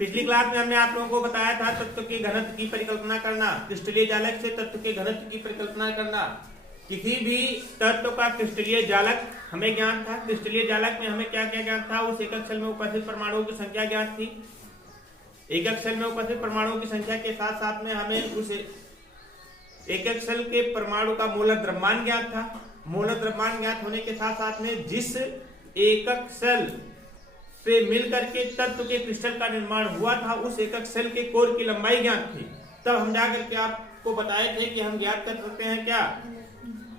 पिछली क्लास में हमने आप लोगों को बताया था तत्व के घनत्व की परिकल्पना करना, क्रिस्टलीय जालक से तत्व के घनत्व की परिकल्पना करना। किसी भी तत्व का क्रिस्टलीय जालक हमें ज्ञात था। क्रिस्टलीय जालक में हमें क्या क्या ज्ञात था? उस एकक सेल में उपस्थित परमाणुओं की संख्या ज्ञात थी। एकक सेल में उपस्थित परमाणुओं की संख्या के साथ साथ में हमें उस एकक सेल के परमाणु का मूलक द्रव्यमान ज्ञात था। मूलक द्रव्यमान ज्ञात होने के साथ साथ में जिस एकक सेल से मिलकर के तत्व के क्रिस्टल का निर्माण हुआ था उस एकक सेल के कोर की लंबाई ज्ञात थी। तब हम जाकर के आपको बताए थे कि हम ज्ञात कर सकते हैं क्या?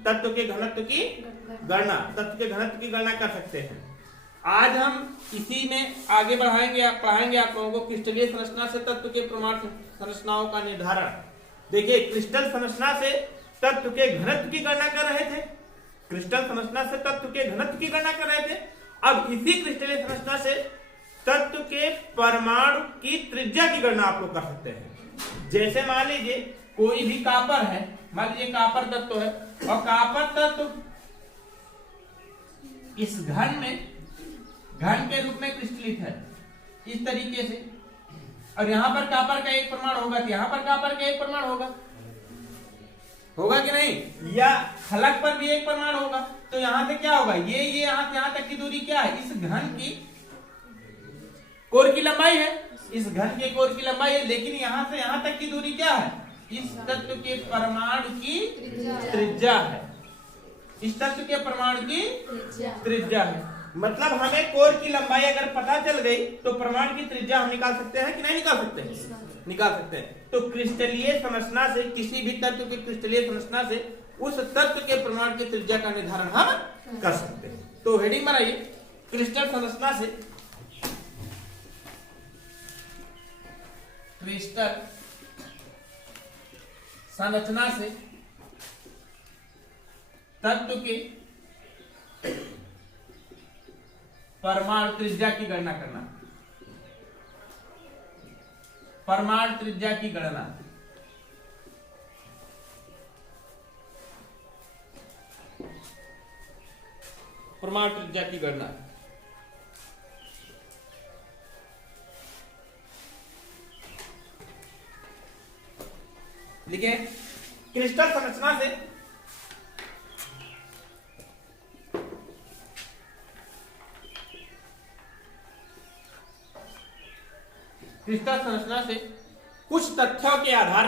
तत्व के घनत्व की गणना, तत्व के घनत्व की गणना कर सकते हैं। आज हम इसी में आगे पढ़ाएंगे आप लोगों को क्रिस्टलीय संरचना से तत्व के परमाणु संरचनाओं का निर्धारण। देखिए, क्रिस्टल संरचना से तत्व के घनत्व की गणना कर रहे थे। क्रिस्टल संरचना से तत्व के घनत्व की गणना कर रहे थे। अब इसी क्रिस्टलीय संरचना से तत्व के परमाणु की त्रिज्या की गणना आप लोग कर सकते हैं। जैसे मान लीजिए कोई भी कापर है, मान लीजिए कापर तत्व है और कापर तत्व इस घन के रूप में क्रिस्टलित है इस तरीके से, और यहां पर कापर का एक परमाणु होगा तो यहां पर कापर का एक परमाणु होगा कि नहीं? या फलक पर भी एक परमाणु होगा। तो यहां से क्या होगा? ये यहां से यहां तक की दूरी क्या है? इस घन की कोर की लंबाई है, इस घन के कोर की लंबाई है। लेकिन यहां से यहां तक की दूरी क्या है? इस तत्व के परमाणु की त्रिज्या है। इस तत्व के परमाणु की त्रिज्या है। मतलब हमें कोर की लंबाई अगर पता चल गई तो परमाणु की त्रिज्या हम निकाल सकते हैं कि नहीं निकाल सकते हैं? निकाल सकते हैं। तो क्रिस्टलीय संरचना से, किसी भी तत्व की क्रिस्टलीय संरचना से उस तत्व के परमाणु की त्रिज्या का निर्धारण हम कर सकते हैं। तो हेडिंग बनाइए, क्रिस्टल संरचना से, क्रिस्टल संरचना से तत्व के परमाणु त्रिज्या की गणना करना। परमाणु त्रिज्या की गणना। परमाणु त्रिज्या की गणना। लिखिए, क्रिस्टल संरचना से क्रिस्टल संरचना से कुछ तथ्यों के आधार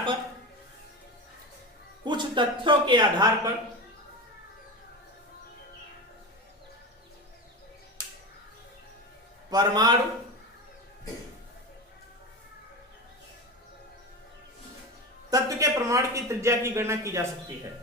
पर परमाणु तत्व के परमाणु की त्रिज्या की गणना की जा सकती है।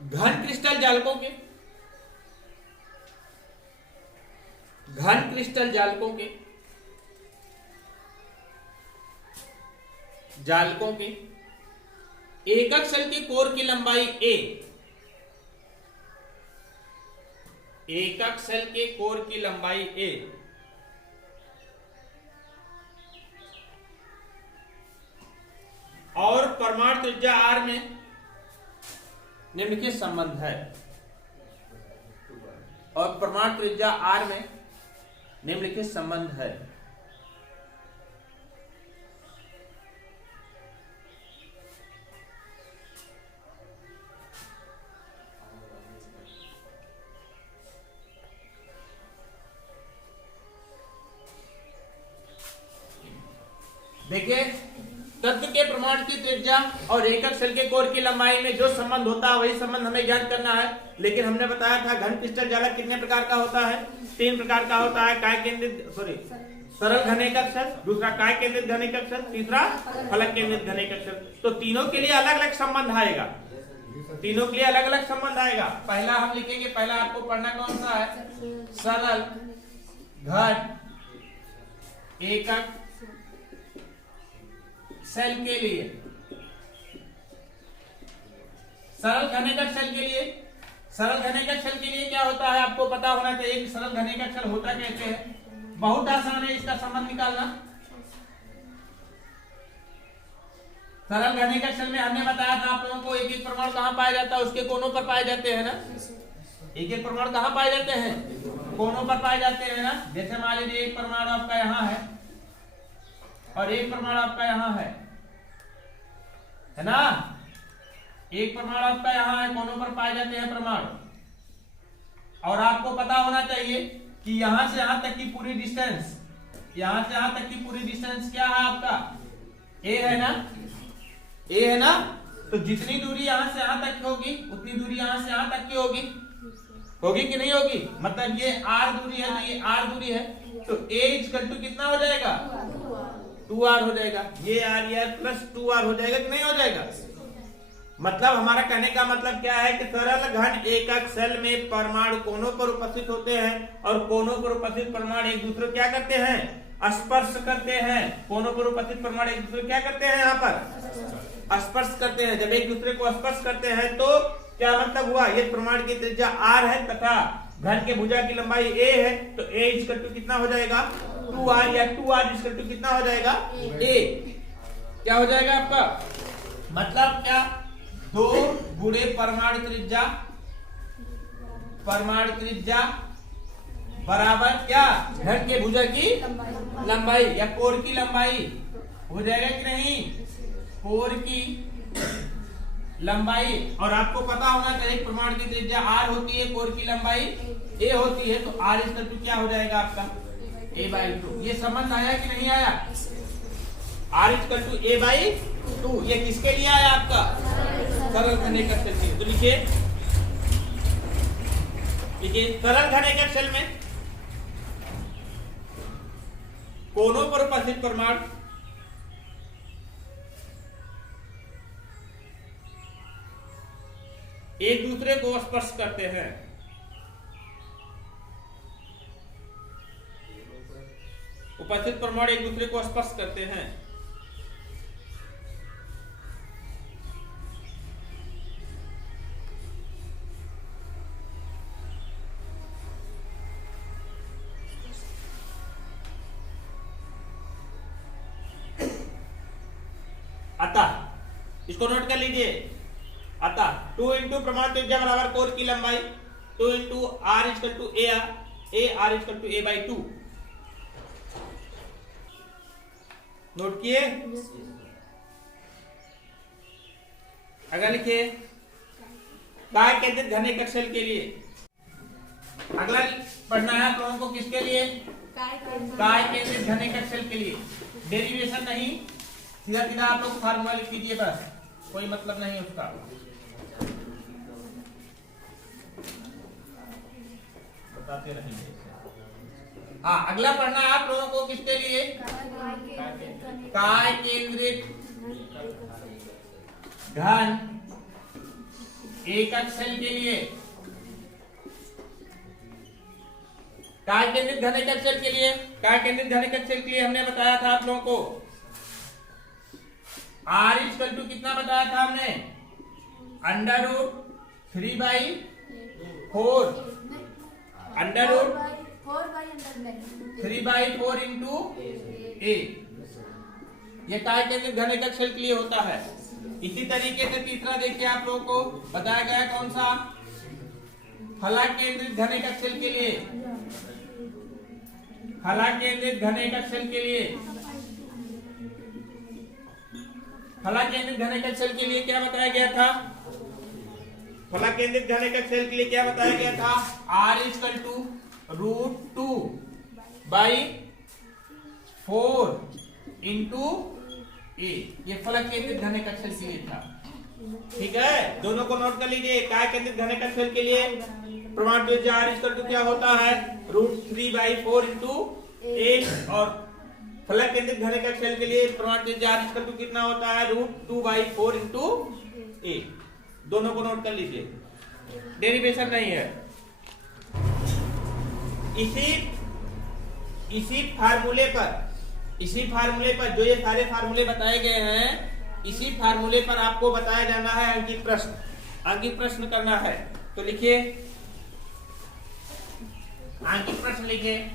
घन क्रिस्टल जालकों के एकक सेल की कोर की लंबाई a, एकक सेल के कोर की लंबाई a और परमाणु त्रिज्या r में निम्नलिखित संबंध है। और परमाणु त्रिज्या r में निम्नलिखित संबंध है। देखिए, तत्व के परमाणु की त्रिज्या और एकक सेल के कोर की लंबाई में जो संबंध होता है वही संबंध हमें ज्ञात करना है। लेकिन हमने बताया था घन क्रिस्टल जालक कितने प्रकार का होता है? 3 प्रकार का होता है। काय केंद्रित सरल घन एकक सेल, दूसरा काय केंद्रित घन एकक सेल, तीसरा फलक केंद्रित घन एकक सेल। तो तीनों के लिए अलग अलग संबंध आएगा। तीनों के लिए अलग अलग संबंध आएगा। पहला हम लिखेंगे, पहला आपको पढ़ना कौन सा है? सरल घन एकक सेल के लिए। सरल घनेकक सेल के लिए, सरल घनेकक सेल के लिए क्या होता है आपको पता होना चाहिए कि सरल घनेकक सेल होता कैसे है। बहुत आसान है इसका संबंध निकालना। सरल घने कक्षल में हमने बताया था आप लोगों को एक एक परमाणु कहाँ पाया जाता है, उसके कोनों पर पाए जाते हैं ना। एक एक परमाणु कहाँ पाए जाते हैं, कोनों पर पाए जाते हैं ना। जैसे मान लीजिए एक परमाणु आपका यहाँ है और एक परमाणु आपका यहाँ है ना। एक परमाणु आपका यहाँ है, कोनों पर पाए जाते हैं परमाणु। और आपको पता होना चाहिए कि यहां से यहां तक की पूरी डिस्टेंस, यहां से यहां तक की पूरी डिस्टेंस क्या है आपका, ए है ना, ए है ना। तो जितनी दूरी यहां से यहां तक होगी उतनी दूरी यहां से यहां तक की होगी, होगी कि नहीं होगी। मतलब ये आर दूरी है तो ये आर दूरी है, तो ए इक्वल टू कितना हो जाएगा, 2r हो जाएगा। ये आर प्लस 2r हो जाएगा कि नहीं हो जाएगा। मतलब हमारा कहने का मतलब क्या है कि सरल घन एकक सेल में परमाणु कोनों पर उपस्थित होते हैं और कोनों पर उपस्थित परमाणु एक दूसरे क्या करते हैं, स्पर्श करते हैं। कोनों पर उपस्थित परमाणु एक दूसरे क्या करते हैं, यहाँ पर स्पर्श करते हैं। जब एक दूसरे को स्पर्श करते हैं तो क्या मतलब हुआ, ये परमाणु की त्रिज्या r है तथा घन के भुजा की लंबाई a है, तो a इक्वल टू कितना हो जाएगा, 2r, या 2r इक्वल टू कितना हो जाएगा, a। क्या हो जाएगा आपका मतलब क्या, 2 गुणे परमाणु त्रिज्या बराबर क्या, घन के भुजा की लंबाई या कोर की लंबाई हो जाएगा कि नहीं, कोर की लंबाई। और आपको पता होना चाहिए परमाणु की त्रिज्या r होती है, कोर की लंबाई a होती है, तो r इक्वल टू क्या हो जाएगा आपका, a/2। ये संबंध आया कि नहीं आया, r इक्वल टू a/2। ये किसके लिए आया आपका, सरल घन एकक सेल। तो लिखिए सरल घन एकक सेल में कोनों पर उपस्थित परमाणु एक दूसरे को स्पर्श करते हैं। उपस्थित परमाणु एक दूसरे को स्पर्श करते हैं। अतः इसको नोट कर लीजिए, अतः 2 इंटू परमाणु त्रिज्या बराबर कोर की लंबाई, 2 into r equal to a r equal to a/2। Note किए। अगला लिखिए काय केंद्रित घन एकक सेल के लिए। अगला पढ़ना है आप लोगों को किसके लिए, काय केंद्रित घन एकक सेल के लिए। डेरिवेशन नहीं, सीधा सीधा आप लोग फार्मूला लिख दीजिए बस, कोई मतलब नहीं उसका। बताते रहेंगे। हाँ, अगला पढ़ना है आप लोगों को किसके लिए, काय केंद्रित घन एकक सेल के लिए। काय केंद्रित घन एकक सेल के लिए, काय केंद्रित घन एकक सेल के लिए हमने बताया था आप लोगों को r इक्वल टू कितना बताया था हमने, √3/4, √3/4 इंटू a। ये काय केंद्रित घन एकक सेल के लिए होता है। इसी तरीके से तीसरा देखिए आप लोगों को बताया गया कौन सा, फलक केंद्रित घन एकक सेल के लिए। फलक केंद्रित घन एकक सेल के लिए, फलक केंद्रित घन एकक सेल के लिए क्या बताया गया था, फलक केंद्रित घन एकक सेल के लिए क्या बताया गया था, r equal to √2/4 into a। ये फलक केंद्रित घन एकक सेल के लिए था। ठीक है, दोनों को नोट कर लीजिए। काय केंद्रित घन एकक सेल के लिए परमाणु त्रिज्या r इक्वल टू क्या होता है, √3/4 इंटू a। और फलक केंद्रित घन एकक सेल के लिए परमाणु त्रिज्या r इक्वल टू कितना होता है, √2/4 इंटू a। दोनों को नोट कर लीजिए, डेरिवेशन नहीं है। इसी फार्मूले पर जो ये सारे फार्मूले बताए गए हैं, इसी फार्मूले पर आपको बताया जाना है अंकित प्रश्न करना है। तो लिखिए अंकित प्रश्न लिखिए।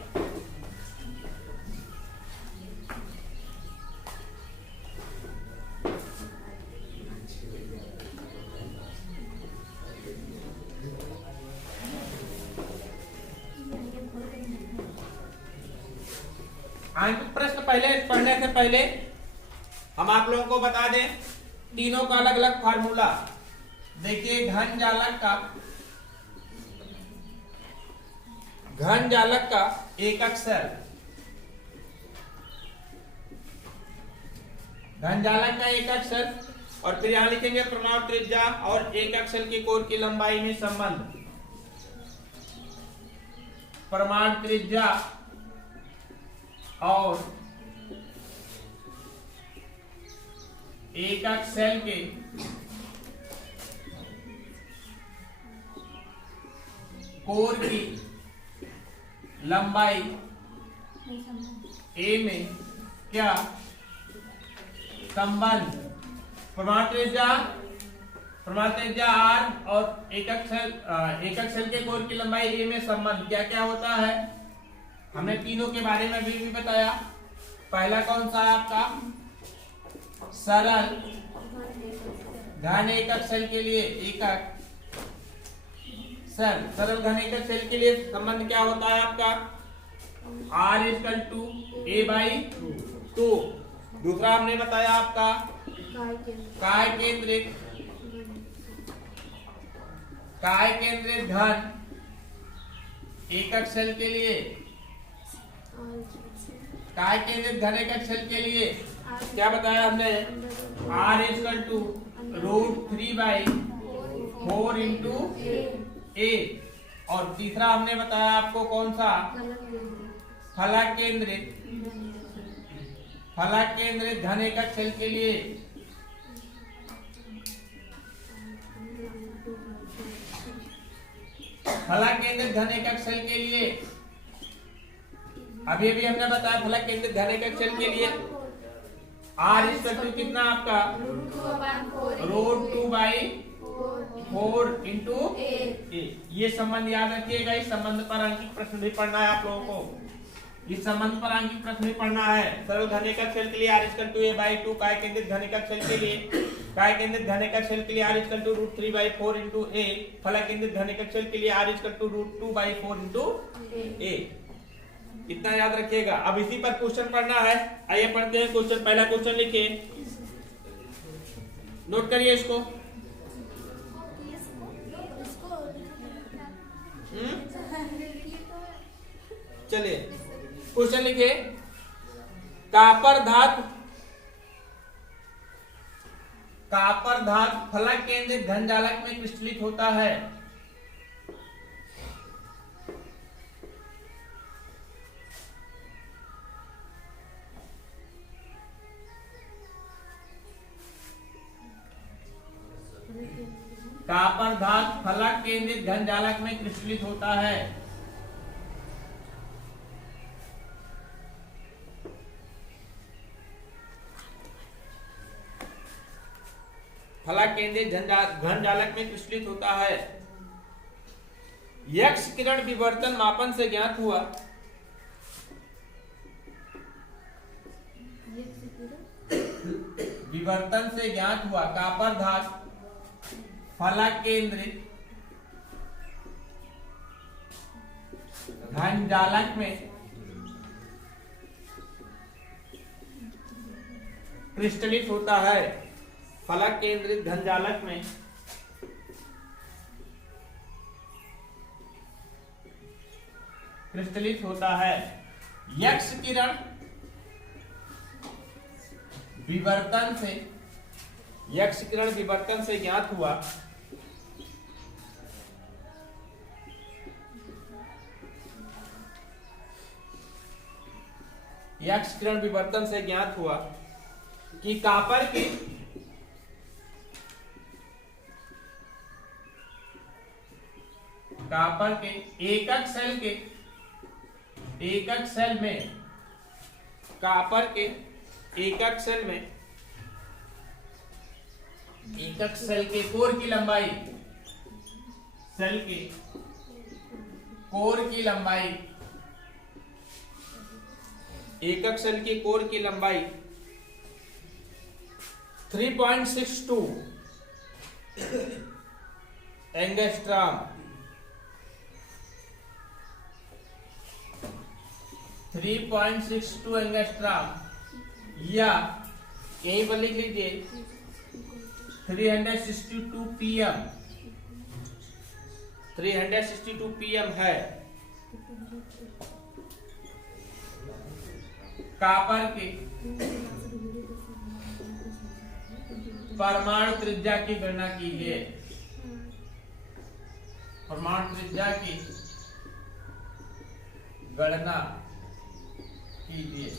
आंतरिक प्रश्न पहले पढ़ने से पहले हम आप लोगों को बता दें तीनों का अलग अलग फार्मूला। देखिए घन जालक का एकक सेल, घन जालक का एकक सेल, और फिर यहां लिखेंगे परमाणु त्रिज्या और एकक सेल के कोर की लंबाई में संबंध। परमाणु त्रिज्या और एकक सेल के कोर की लंबाई ए में क्या संबंध। परमाणु त्रिज्या आर और एकक सेल के कोर की लंबाई ए में संबंध क्या क्या होता है, हमने तीनों के बारे में भी बताया। पहला कौन सा है आपका, सरल घन एकक सेल के लिए सरल घन एकक सेल के लिए संबंध क्या होता है आपका, R equal to A by 2। दूसरा हमने बताया आपका काय केंद्रित घन एकक सेल के लिए, काय केंद्रित घन एकक सेल के लिए क्या बताया हमने, R equal to √3/4 into A। और तीसरा हमने बताया आपको कौन सा, फलक केंद्रित घन एकक सेल के लिए अभी हमने बताया फलक केंद्रित घन एकक सेल के लिए R इक्वल टू कितना आपका, √2/4 इंटू A। ये संबंध याद रखिएगा। इस संबंध पर अंकित प्रश्न भी पढ़ना है आप लोगों को, इस संबंध पर अंकित प्रश्न भी पढ़ना है। सरल घन एकक सेल के लिए R इक्वल टू A/2, काय केंद्रित घन एकक सेल के लिए R equal to √3/4 into A, फलक केंद्रित घन एकक सेल के लिए R equal to √2/4 into A। इतना याद रखिएगा। अब इसी पर क्वेश्चन पढ़ना है। आइए पढ़ते हैं क्वेश्चन। पहला क्वेश्चन लिखिए, नोट करिए इसको। चलिए क्वेश्चन लिखिए, कापर धातु फलक केंद्रित घन जालक में क्रिस्टलित होता है। कापर धातु फलक केंद्रित घन जालक में क्रिस्टलित होता है। फलक केंद्रित घन जालक में क्रिस्टलित होता है। यक्स किरण विवर्तन मापन से ज्ञात हुआ, कापर धातु फलक केंद्रित घन जालक में क्रिस्टलित होता है। फलक केंद्रित घन जालक में क्रिस्टलित होता है। यक्स किरण विवर्तन से ज्ञात हुआ, यक्स किरण विवर्तन से ज्ञात हुआ कि कापर के एकक सेल में कापर के एकक सेल के कोर की लंबाई, एकक सेल की कोर की लंबाई 3.62 एंगस्ट्रॉम 3.62 एंगस्ट्रॉम, या यहीं पर लिख लीजिए 362 pm, 362 pm है कॉपर के परमाणु त्रिज्या की गणना कीजिए। परमाणु त्रिज्या की गणना कीजिए।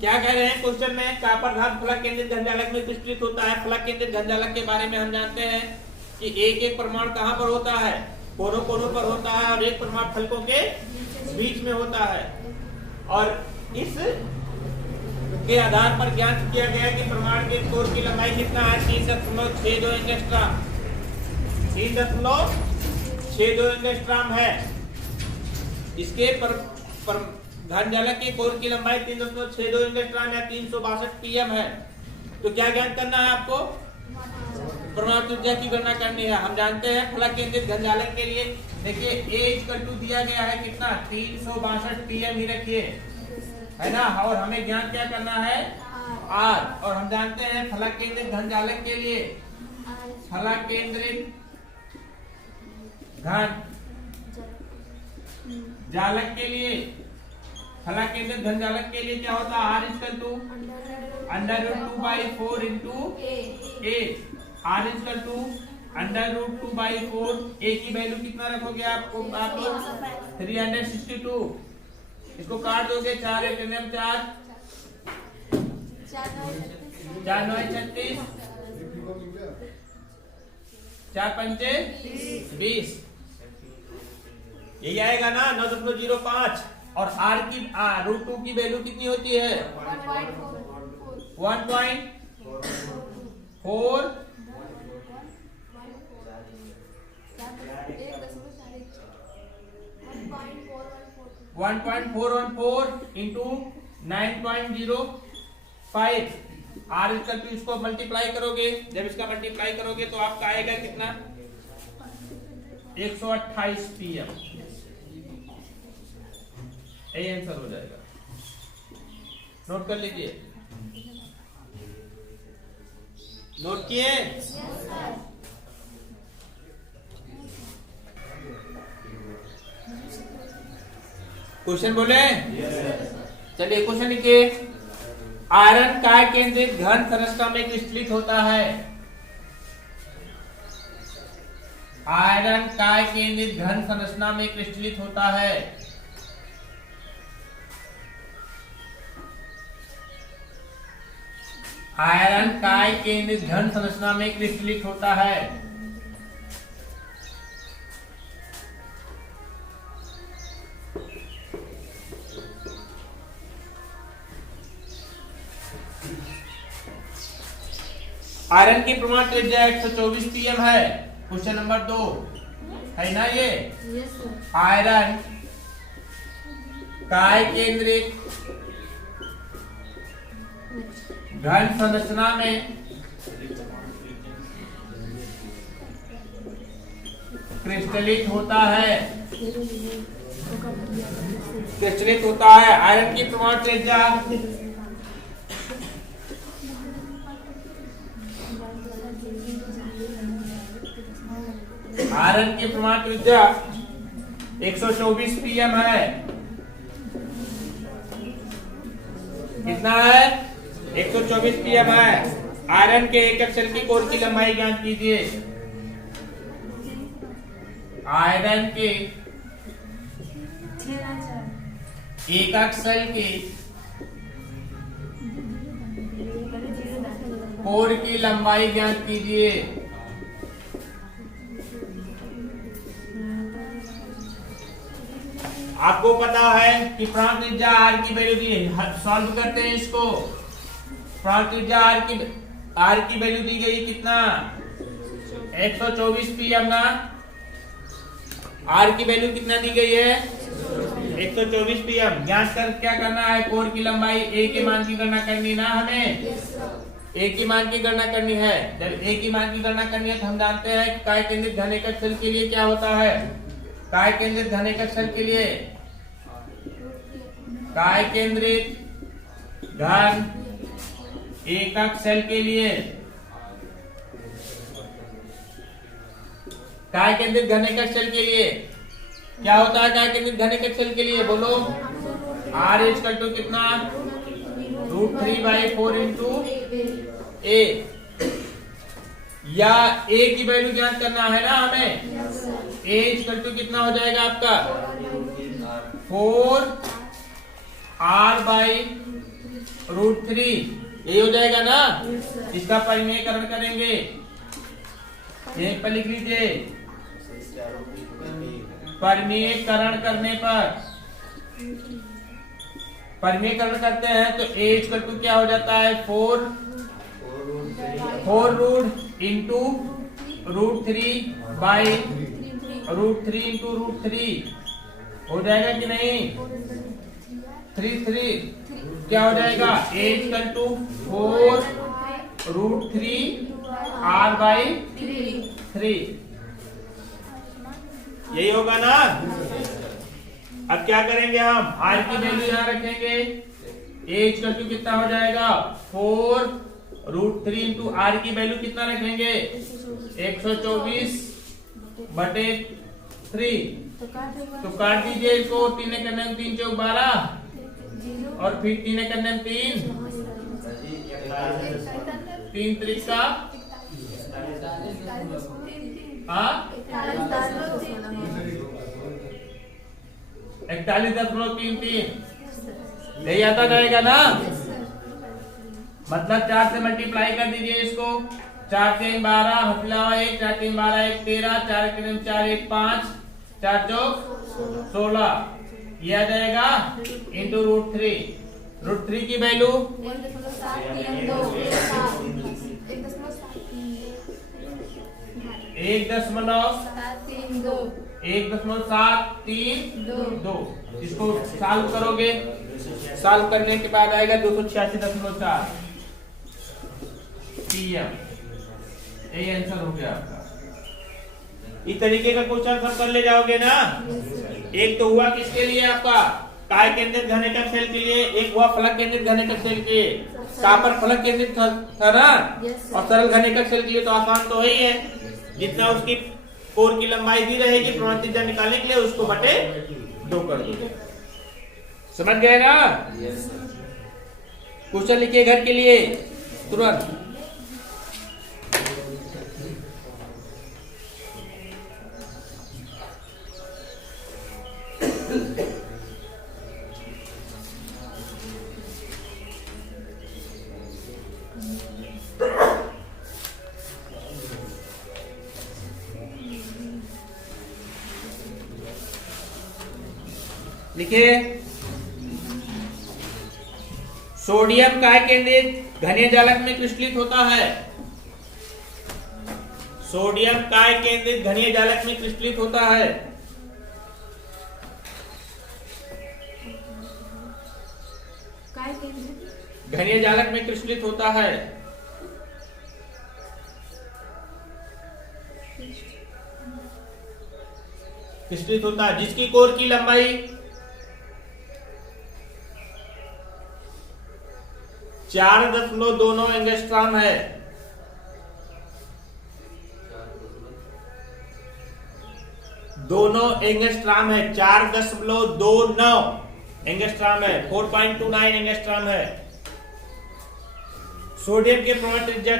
क्या कह रहे हैं क्वेश्चन में? कॉपर धातु फलक केंद्रित घनजालक में क्रिस्टलित होता है। फलक केंद्रित घनजालक के बारे में हम जानते हैं कि एक एक परमाणु कहां पर होता है? कोनों कोनों पर होता है, और एक परमाणु फलकों के बीच में होता है। और इस के आधार पर ज्ञात किया गया कि परमाणु के कोर की लंबाई कितना है? 3.62 एंगस्ट्रॉम, 3.62 एंगस्ट्रॉम है। इसके घनजालक के कोर की लंबाई 3.62 एंगस्ट्रॉम या 362 pm है। तो क्या ज्ञात करना है आपको? परमाणु त्रिज्या की गणना करनी है। हम जानते हैं फलक केंद्रित घनजालक के लिए, देखिए A दिया गया है कितना? 362 pm ही रखिए, है ना। और हमें ज्ञात क्या करना है? R। और हम जानते हैं फलक केंद्रित घनजालक के लिए, फलक केंद्रित घनजालक के लिए, फलक केंद्रित घनजालक के लिए क्या होता है? R = √2/4 into A। R = √2/4। A की वैल्यू कितना रखोगे आपको? आप 362। इसको काट दोगे, 4 × 4 4 9 36, 4 5 20, यही आएगा ना 9.05। और R की √2 की वैल्यू कितनी होती है? 1.4 1.414 into 9.05। R = इसको मल्टीप्लाई करोगे, जब इसका मल्टीप्लाई करोगे तो आपका आएगा कितना? 128 pm। यही आंसर हो जाएगा। नोट कर लीजिए। नोट किए? क्वेश्चन बोले? चलिए क्वेश्चन लिखिए। आयरन काय केंद्रित घन संरचना में क्रिस्टलित होता है? आयरन काय केंद्रित घन संरचना में क्रिस्टलित होता है? आयरन काय केंद्रित घन संरचना में क्रिस्टलित होता है? आयरन की परमाणु त्रिज्या 124 pm है। क्वेश्चन नंबर 2 है ना ये? आयरन काय केंद्रित घन संरचना में क्रिस्टलित होता है। क्रिस्टलित होता है। आयरन की परमाणु त्रिज्या आयरन की परमाणु त्रिज्या 124 pm है। कितना है? 124 pm है। आयरन के एक सेल की कोर की लंबाई ज्ञात कीजिए। आयरन के एक सेल की कोर की लंबाई ज्ञात कीजिए। आपको पता है कि परमाणु त्रिज्या R की वैल्यू दी है। सॉल्व करते हैं इसको। परमाणु त्रिज्या R की वैल्यू दी गई कितना? 124 pm ना। R की वैल्यू कितना दी गई है? 124 pm। ज्ञात कर क्या करना है, कोर की लंबाई ए के मान की गणना करनी ना हमें, ए की मान की गणना करनी है। जब ए की मान की गणना करनी है तो हम जानते हैं कि काय केंद्रित घन एकक शेल के लिए क्या होता है, काय केंद्रित घन एकक शेल के लिए, काय केंद्रित घन एकक शेल के लिए, काय केंद्रित घन एकक शेल के लिए क्या होता है, काय केंद्रित घन एकक शेल के लिए बोलो, R इक्वल टू कितना, √3/4 इंटू ए, या ए की वैल्यू ज्ञात करना है ना हमें, ए इक्वल टू कितना हो जाएगा आपका 4R/√3, ये हो जाएगा ना। इसका परिमेयकरण करेंगे, यहीं पर लिख लीजिए, परिमेयकरण करने पर, परिमेयकरण करते हैं तो a इक्वल टू क्या हो जाता है 4 रूट इंटू √3/√3 इंटू √3 हो जाएगा कि नहीं, 3 क्या हो जाएगा, a इक्वल टू 4√3R/3, यही होगा ना। अब क्या करेंगे हम, R की वैल्यू यहाँ रखेंगे, a इक्वल टू कितना हो जाएगा 4√3 इंटू R की वैल्यू कितना रखेंगे 124/3, तो काट दीजिए इसको, 3 करने में 3 चौक 12 और फिर 3 करने में 3 त्रिका, हाँ 41.33, यही आता जाएगा ना। मतलब 4 से मल्टीप्लाई कर दीजिए इसको, 4 3 12, हफिलावा 1, 4 3 12 1 13, 4 3 4 1 5, 4 चौक 16, ये आ जाएगा इंटू √3 की वैल्यू 1.732, इसको सॉल्व करोगे, सॉल्व करने के बाद आएगा 286.4 pm, यही आंसर हो गया आपका। इस तरीके का क्वेश्चन सब कर ले जाओगे ना। एक तो हुआ किसके लिए आपका, काय केंद्रित घन एकक शेल के लिए, एक हुआ फलक केंद्रित घन एकक शेल के, कहां पर फलक केंद्रित था ना, और सरल घन एकक शेल के लिए तो आसान तो ही है, जितना उसकी कोर की लंबाई भी रहेगी प्रमाणित त्रिज्या निकालने के लिए उसको बटे 2 कर दो। समझ गए ना। क्वेश्चन लिखिए घर के लिए तुरंत। लिखिए, सोडियम काय केंद्रित घनीय जालक में क्रिस्टलित होता है, सोडियम काय केंद्रित घनीय जालक में क्रिस्टलित होता है, घनीय जालक में क्रिस्टलित होता है, क्रिस्टलित होता है जिसकी कोर की लंबाई 4.29 एंगस्ट्रॉम है, दोनों एंगस्ट्रॉम है, 4.29 एंगस्ट्रॉम है, 4.29 एंगस्ट्रॉम है। सोडियम के प्रमाणित त्रिज्या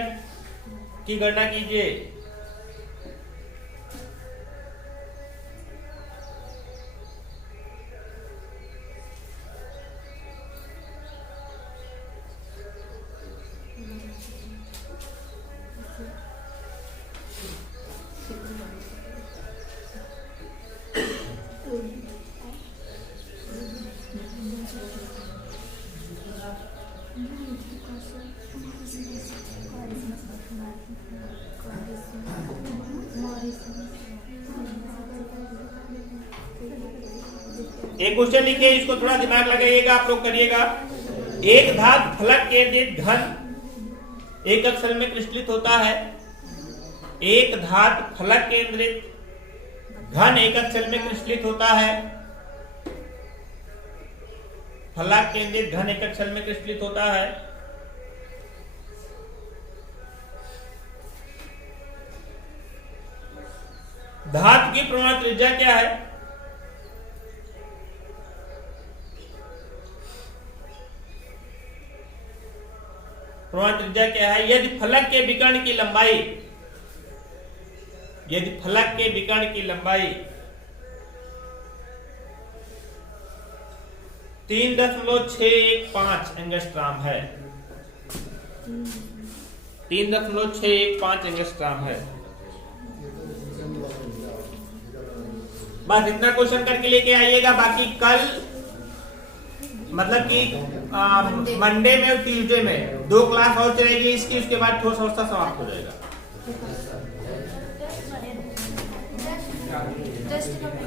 की गणना कीजिए। एक क्वेश्चन लिखिए, इसको थोड़ा दिमाग लगाइएगा, आप लोग करिएगा। एक धातु फलक केंद्रित घन एक अक्षर में क्रिस्टलित होता है। एक धातु फलक केंद्रित घन एक अक्षर में क्रिस्टलित होता है। फलक केंद्रित घन एक अक्षर में क्रिस्टलित होता है। धातु की परमाणु त्रिज्या क्या है? परमाणु त्रिज्या क्या है? यदि फलक के विकर्ण की लंबाई, यदि फलक के विकर्ण की लंबाई 3.615 एंगस्ट्रॉम है, 3.615 एंगस्ट्रॉम है। बस इतना क्वेश्चन करके लेके आइएगा। बाकी कल मतलब कि मंडे में और ट्यूसडे में 2 क्लास और चलेगी इसकी, उसके बाद ठोस अवस्था समाप्त हो जाएगा।